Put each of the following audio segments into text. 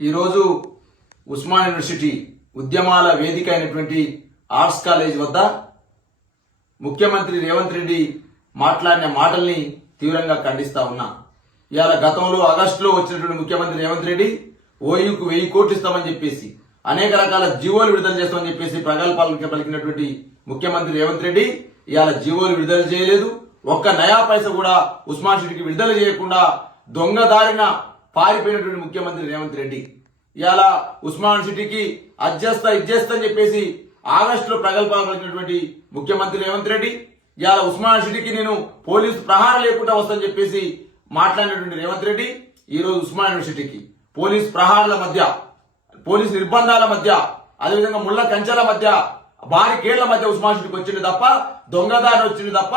ఈరోజు ఉస్మాన్ యూనివర్సిటీ ఉద్యమాల వేదిక అయినటువంటి ఆర్ట్స్ కాలేజ్ వద్ద ముఖ్యమంత్రి రేవంత్ రెడ్డి మాట్లాడిన మాటల్ని తీవ్రంగా ఖండిస్తా ఉన్నా. ఇవాళ గతంలో ఆగస్టులో వచ్చినటువంటి ముఖ్యమంత్రి రేవంత్ రెడ్డి ఓయూకు 1000 కోట్లు ఇస్తామని చెప్పేసి అనేక రకాల జీవోలు విడుదల చేస్తామని చెప్పేసి ప్రగల్భాలకు పలికినటువంటి ముఖ్యమంత్రి రేవంత్ రెడ్డి ఇవాళ జీవోలు విడుదల చేయలేదు. ఒక్క నయా పైసా కూడా ఉస్మాన్ సిటీకి విడుదల చేయకుండా దొంగదారిన పారిపోయినటువంటి ముఖ్యమంత్రి రేవంత్ రెడ్డి ఇవాళ ఉస్మాన్ సిటీకి ఇచ్చేస్తా అని చెప్పేసి ఆగస్టులో ప్రగల్భాలు పలికినటువంటి ముఖ్యమంత్రి రేవంత్ రెడ్డి ఇవాళ ఉస్మాన్ సిటీకి నేను పోలీసు ప్రహారం లేకుండా వస్తానని చెప్పేసి మాట్లాడినటువంటి రేవంత్ రెడ్డి ఈ రోజు ఉస్మాన్ యూనివర్సిటీకి పోలీసు ప్రహారాల మధ్య, పోలీసు నిర్బంధాల మధ్య, అదేవిధంగా ముళ్ల కంచెల మధ్య, భారీ కేళ్ల మధ్య ఉస్మాన్ సిటీకి వచ్చింది తప్ప దొంగదారి వచ్చింది తప్ప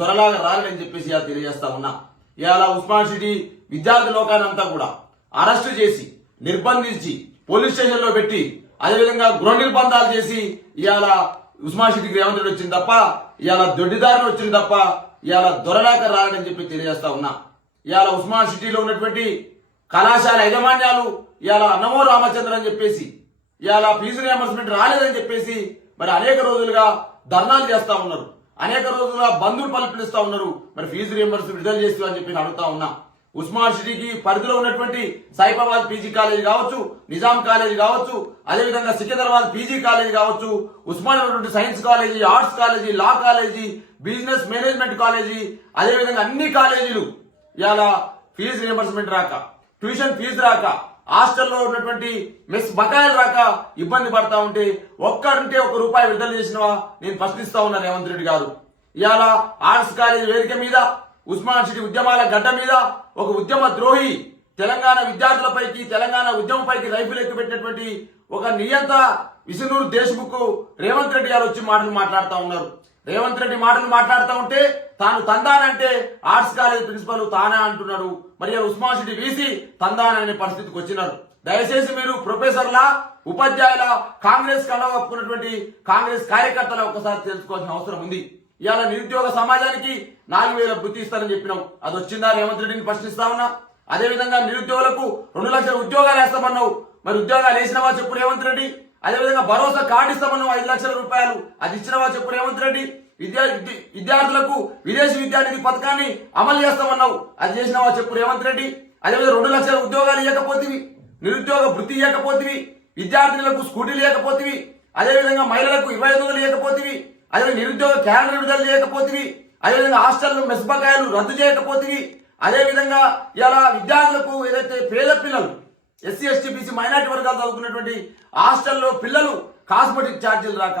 దొరలాగా రాలేదని చెప్పేసి ఇలా తెలియజేస్తా ఉన్నా. ఇవాళ ఉస్మాన్ సిటీ విద్యార్థి లోకాన్ని అంతా కూడా అరెస్టు చేసి నిర్బంధించి పోలీస్ స్టేషన్ లో పెట్టి అదేవిధంగా గృహ నిర్బంధాలు చేసి ఇవాళ ఉస్మాన్ సిటీకి రేవంత్ రెడ్డి వచ్చింది తప్ప ఇవాళ దొడ్డిదారిని వచ్చింది తప్ప ఇవాళ దొరలాక రాలని చెప్పి తెలియజేస్తా ఉన్నా. ఇవాళ ఉస్మాన్ సిటీలో ఉన్నటువంటి కళాశాల యాజమాన్యాలు ఇవాళ నమో రామచంద్ర అని చెప్పేసి ఇవాళ ఫీజు రియంబర్స్మెంట్ రాలేదని చెప్పేసి మరి అనేక రోజులుగా ధర్నాలు చేస్తా ఉన్నారు, అనేక రోజులుగా బంధువులు పిలుస్తా ఉన్నారు. మరి ఫీజు రియంబర్స్మెంట్ విడుదల చేస్తూ అని చెప్పి అడుగుతా ఉన్నా. ఉస్మాన్ సిటీకి పరిధిలో ఉన్నటువంటి సైఫాబాద్ పీజీ కాలేజ్ కావచ్చు, నిజాం కాలేజ్ కావచ్చు, అదేవిధంగా సికింద్రాబాద్ పీజీ కాలేజ్ కావచ్చు, ఉస్మాన్ ఉన్నటువంటి సైన్స్ కాలేజీ, ఆర్ట్స్ కాలేజీ, లా కాలేజీ, బిజినెస్ మేనేజ్మెంట్ కాలేజీ, అదేవిధంగా అన్ని కాలేజీలు ఇలా ఫీజు రియంబర్స్మెంట్ రాక, ట్యూషన్ ఫీజు రాక, హాస్టల్లో ఉన్నటువంటి మెస్ బకాయిలు రాక ఇబ్బంది పడతా ఉంటే ఒక్కరుంటే ₹1 విడుదల చేసినవా నేను ప్రశ్నిస్తా ఉన్నా రేవంత్ రెడ్డి గారు. ఇవాళ ఆర్ట్స్ కాలేజ్ వేదిక మీద ఉస్మాన్ సిటీ ఉద్యమాల గడ్డ మీద ఒక ఉద్యమ ద్రోహి తెలంగాణ విద్యార్థులపైకి, తెలంగాణ ఉద్యమంపైకి రైఫిల్ ఎక్కుపెట్టినటువంటి ఒక నియంత విసునూరు దేశ్ముఖ్ రేవంత్ రెడ్డి గారు వచ్చి మాటలు మాట్లాడుతూ ఉన్నారు. రేవంత్ రెడ్డి మాటలు మాట్లాడుతూ ఉంటే తాను తందానంటే ఆర్ట్స్ కాలేజ్ ప్రిన్సిపల్ తానే అంటున్నాడు. మరి ఉస్మాన్ సిటీ వీసీ తందాననే పరిస్థితికి వచ్చినారు. దయచేసి మీరు ప్రొఫెసర్ల, ఉపాధ్యాయుల, కాంగ్రెస్ కలవప్పుకున్నటువంటి కాంగ్రెస్ కార్యకర్తల ఒకసారి తెలుసుకోవాల్సిన అవసరం ఉంది. ఇవాళ నిరుద్యోగ సమాజానికి 4000 వృత్తి ఇస్తారని చెప్పినాం, అది వచ్చిందా రేవంత్ రెడ్డిని ప్రశ్నిస్తా ఉన్నా. అదేవిధంగా నిరుద్యోగులకు 2 లక్షల ఉద్యోగాలు వేస్తామన్నావు, మరి ఉద్యోగాలు వేసినవా చెప్పు రేవంత్ రెడ్డి. అదేవిధంగా భరోసా కార్డు ఇస్తామన్నావు ₹5 లక్షల, అది ఇచ్చినవా చెప్పు రేవంత్ రెడ్డి. విద్యార్థులకు విదేశీ విద్యానిధి పథకాన్ని అమలు చేస్తామన్నావు, అది చేసినవా చెప్పు రేవంత్ రెడ్డి. అదేవిధంగా 2 లక్షల ఉద్యోగాలు ఇవ్వకపోతివి, నిరుద్యోగ వృత్తి ఇవ్వకపోతివి, విద్యార్థులకు స్కూటీలు ఇవ్వకపోతివి, అదేవిధంగా మహిళలకు 2500 ఇవ్వకపోతివి, అదేవిధంగా నిరుద్యోగ క్యాలెండర్ విడుదల చేయకపోతివి, అదేవిధంగా హాస్టల్లో మెస్ బకాయిలు రద్దు చేయకపోతివి, అదేవిధంగా ఇలా విద్యార్థులకు ఏదైతే పేద పిల్లలు ఎస్సీ ఎస్టీ బీసీ మైనార్టీ వర్గాలు చదువుకున్నటువంటి హాస్టల్లో పిల్లలు కాస్మెటిక్ ఛార్జీలు రాక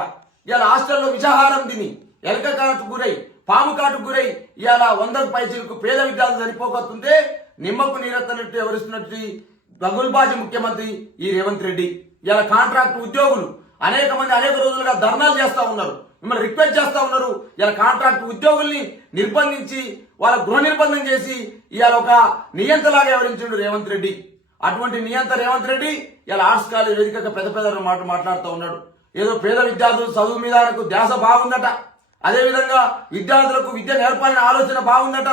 ఇలా హాస్టల్లో విషాహారం తిని ఎలక కాటుకు గురై, పాము కాటుకు గురై ఇలా 100 పైసలకు పేద విద్యార్థులు సరిపోతుంటే నిమ్మకు నీరెత్తనట్టు ఎవరిస్తున్నట్టు దగుల్బాజీ ముఖ్యమంత్రి ఈ రేవంత్ రెడ్డి. ఇలా కాంట్రాక్ట్ ఉద్యోగులు అనేక మంది అనేక రోజులుగా ధర్నాలు చేస్తా ఉన్నారు, మిమ్మల్ని రిక్వెస్ట్ చేస్తా ఉన్నారు. ఇలా కాంట్రాక్ట్ ఉద్యోగుల్ని నిర్బంధించి వాళ్ళ గృహ నిర్బంధం చేసి ఇవాళ ఒక నియంతలాగా వ్యవహరించాడు రేవంత్ రెడ్డి. అటువంటి నియంత రేవంత్ రెడ్డి ఇలా ఆర్ట్స్ కాలేజ్ వేదికగా పెద్ద మాట్లాడుతూ ఉన్నాడు. ఏదో పేద విద్యార్థులు చదువు మీద ధ్యాస బాగుందట, అదేవిధంగా విద్యార్థులకు విద్య నేర్పాలనే ఆలోచన బాగుందట.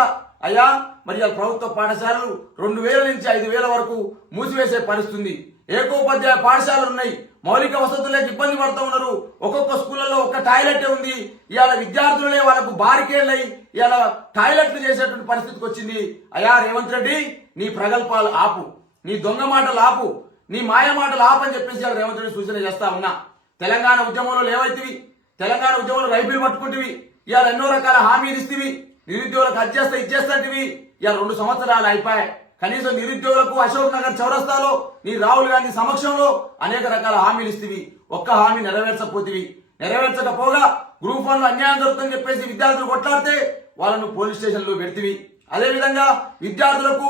అయ్యా మరి ఇలా ప్రభుత్వ పాఠశాలలు 2000 నుంచి 5000 వరకు మూసివేసే పరిస్థితుంది. ఏకోపాధ్యాయ పాఠశాలలు ఉన్నాయి, మౌలిక వసతులకు ఇబ్బంది పడుతూ ఉన్నారు. ఒక్కొక్క స్కూళ్లలో ఒక్క టాయిలెట్ ఉంది. ఇవాళ విద్యార్థులనే వాళ్ళకు బారికేళ్ళు అయి ఇవాళ టాయిలెట్లు చేసేటువంటి పరిస్థితికి వచ్చింది. అయ్యా రేవంత్ రెడ్డి, నీ ప్రగల్భాలు ఆపు, నీ దొంగ మాటలు ఆపు, నీ మాయ మాటలు ఆపని చెప్పేసి రేవంత్ రెడ్డి సూచన చేస్తా ఉన్నా. తెలంగాణ ఉద్యమంలో లేవైతివి, తెలంగాణ ఉద్యమంలో రైఫిల్ పట్టుకుంటువి, ఇవాళ ఎన్నో రకాల హామీలు ఇస్తేవి, నిరుద్యోగులకు ఇచ్చేస్తాంటివి. ఇవాళ 2 సంవత్సరాలు అయిపోయాయి. కనీసం నిరుద్యోగులకు అశోక్ నగర్ చౌరస్తాలో నీ రాహుల్ గాంధీ సమక్షంలో అనేక రకాల హామీలు ఇస్తేవి, ఒక్క హామీ నెరవేర్చకపోగా గ్రూప్ 1 లో అన్యాయం జరుగుతుందని చెప్పేసి విద్యార్థులు కొట్లాడితే వాళ్ళను పోలీస్ స్టేషన్ లో పెడితివి. అదేవిధంగా విద్యార్థులకు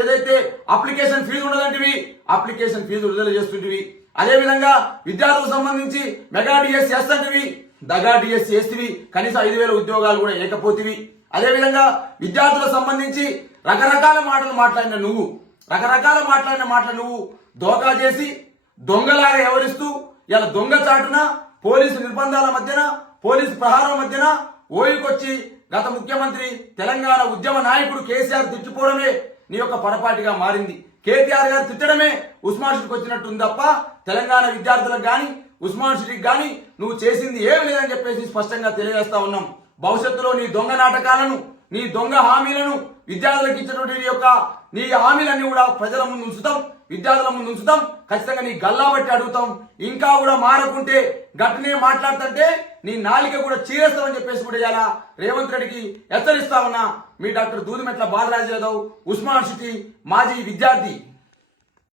ఏదైతే అప్లికేషన్ ఫీజు ఉండదంటివి, అప్లికేషన్ ఫీజు విడుదల చేస్తుంటివి. అదేవిధంగా విద్యార్థులకు సంబంధించి మెగా డిఎస్ చేస్తుంటివి, దగా డిఎస్ చేస్తేవి, కనీసం 5000 ఉద్యోగాలు కూడా ఏకపోతివి. అదేవిధంగా విద్యార్థులకు సంబంధించి రకరకాల మాటలు మాట్లాడిన నువ్వు దోకా చేసి దొంగలాగా వ్యవహరిస్తూ ఇలా దొంగ చాటున పోలీసు నిర్బంధాల మధ్యన, పోలీసు ప్రహారం మధ్యన ఓయికొచ్చి గత ముఖ్యమంత్రి తెలంగాణ ఉద్యమ నాయకుడు కేసీఆర్ తిట్టుకోవడమే నీ యొక్క పొరపాటుగా మారింది. కేటీఆర్ గారు తిట్టడమే ఉస్మాన్ సిటీకి వచ్చినట్టుంది తప్ప తెలంగాణ విద్యార్థులకు కానీ ఉస్మాన్ సిటీకి కానీ నువ్వు చేసింది ఏమి లేదని చెప్పేసి స్పష్టంగా తెలియజేస్తా ఉన్నాం. భవిష్యత్తులో నీ దొంగ నాటకాలను, నీ దొంగ హామీలను, విద్యార్థులకు ఇచ్చినటువంటి నీ హామీలన్నీ కూడా ప్రజల ముందు ఉంచుతాం, విద్యార్థుల ముందు ఉంచుతాం. ఖచ్చితంగా నీ గల్లా బట్టి అడుగుతాం. ఇంకా కూడా మారకుంటే గట్టినే మాట్లాడుతుంటే నీ నాలిక కూడా చీరేస్తామని చెప్పేసి కూడా ఇలా రేవంత్ రెడ్డికి హెచ్చరిస్తా ఉన్నా. మీ డాక్టర్ దూదిమెట్ల బాలరాజు యాదవ్, ఉస్మాన్ సిటీ మాజీ విద్యార్థి.